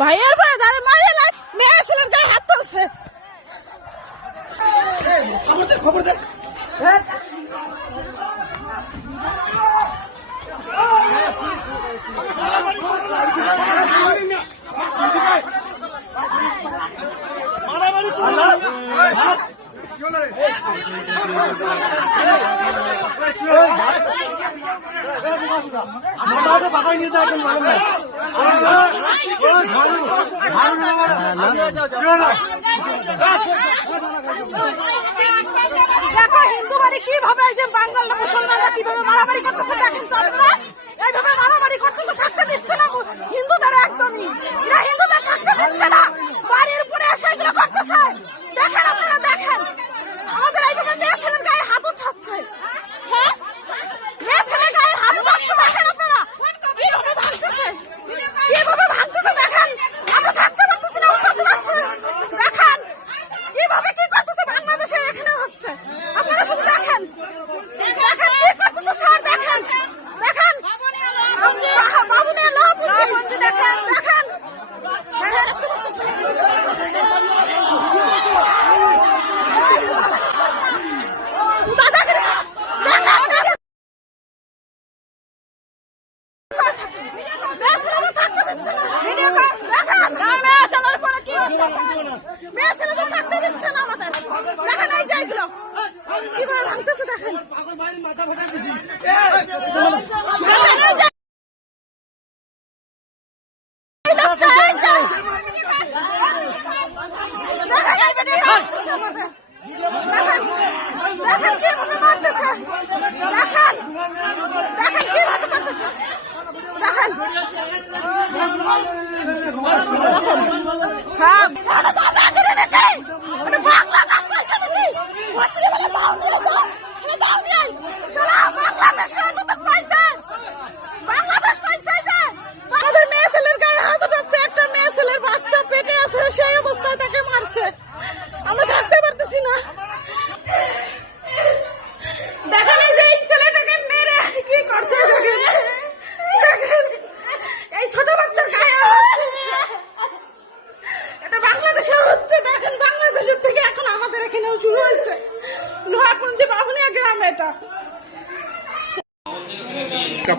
ভাইয়ের পরে যারা মারে না মেয়ে ছিলেন গায়ে হাত তুলছে। খবর দেন বাবাই নিয়ে যাবেন দেখো হিন্দু বাড়ি কিভাবে যে বাঙাল মুসলমানরা কিভাবে মারামারি করতেছে দেখেন তো আপনারা। এইভাবে মারামারি করতেছে, থাকতে দিচ্ছে না হিন্দুদের, একদমই এরা হিন্দুদের থাকতে দিচ্ছে না। বাড়ির উপরে এসে এগুলো করতেছে দেখেন আপনারা, দেখেন আমাদের এইভাবে মেয়ে ছেলের গায়ে হাত উঠাচ্ছে। হ্যাঁ, মেয়ে ছেলের গায়ে হাত উঠাচ্ছে দেখেন আপনারা কিভাবে ভাঙতেছে, কিভাবে ভাঙতেছে দেখেন। আমরা থাকতে পারতেছি না উত্তরপ্রদেশে, দেখেন কিভাবে কি করতেছে বাংলাদেশে এখানে হচ্ছে। আপনারা শুধু দেখেন, দেখেন কি করতেছে স্যার, দেখেন দেখেন বাবুনিয়া লোহাবন্দি দেখেন, দেখেন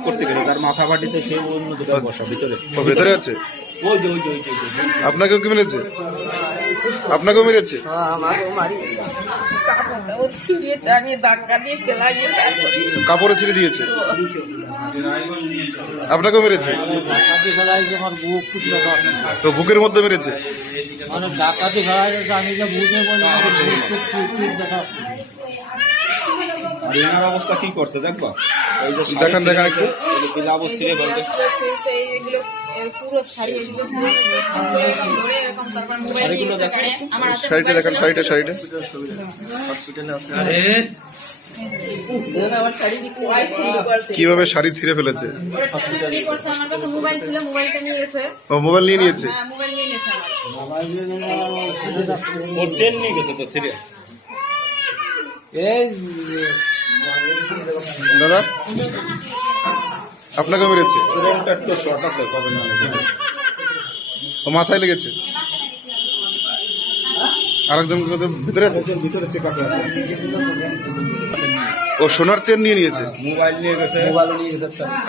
করতে গেলে তার মাথা ফাটিতে সে অন্য দোকানে বসা ভিতরে ভেতরে আছে। ওই যে আপনাকেও কি মেরেছে? আপনাকেও মেরেছে? কাপড়ে ছিঁড়ে দিয়েছে। আপনাকেও মেরেছে? তো বুকের মধ্যে মেরেছে। ডাকাতি আমি যে বুঝে আর এনার অবস্থা কি করছে দেখবা? দেখেন দেখেন একটু সাইডে দেখেন, সাইডে সাইডে কিভাবে শাড়ি ছিঁড়ে ফেলেছে। ও মোবাইল নিয়ে নিয়েছে। দাদা আপনাকে মেরেছে? ও মাথায় লেগেছে। আরেকজন ভিতরে আছে। ও সোনার চেন নিয়ে নিয়েছে। মোবাইল নিয়ে গেছে,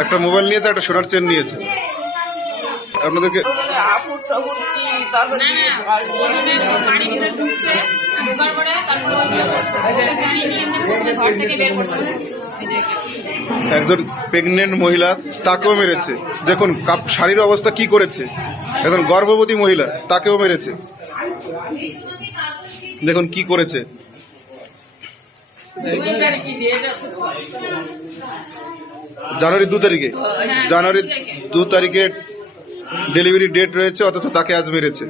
একটা মোবাইল নিয়েছে, একটা সোনার চেন নিয়েছে। আপনাদেরকে একজন প্রেগনেন্ট মহিলা, তাকেও মেরেছে। দেখুন শাড়ির অবস্থা কি করেছে। একজন গর্ভবতী মহিলা, তাকেও মেরেছে। দেখুন কি করেছে। জানুয়ারি 2 তারিখে, জানুয়ারি 2 তারিখে ডেলিভারি ডেট রয়েছে, অথচ তাকে আজ মেরেছে।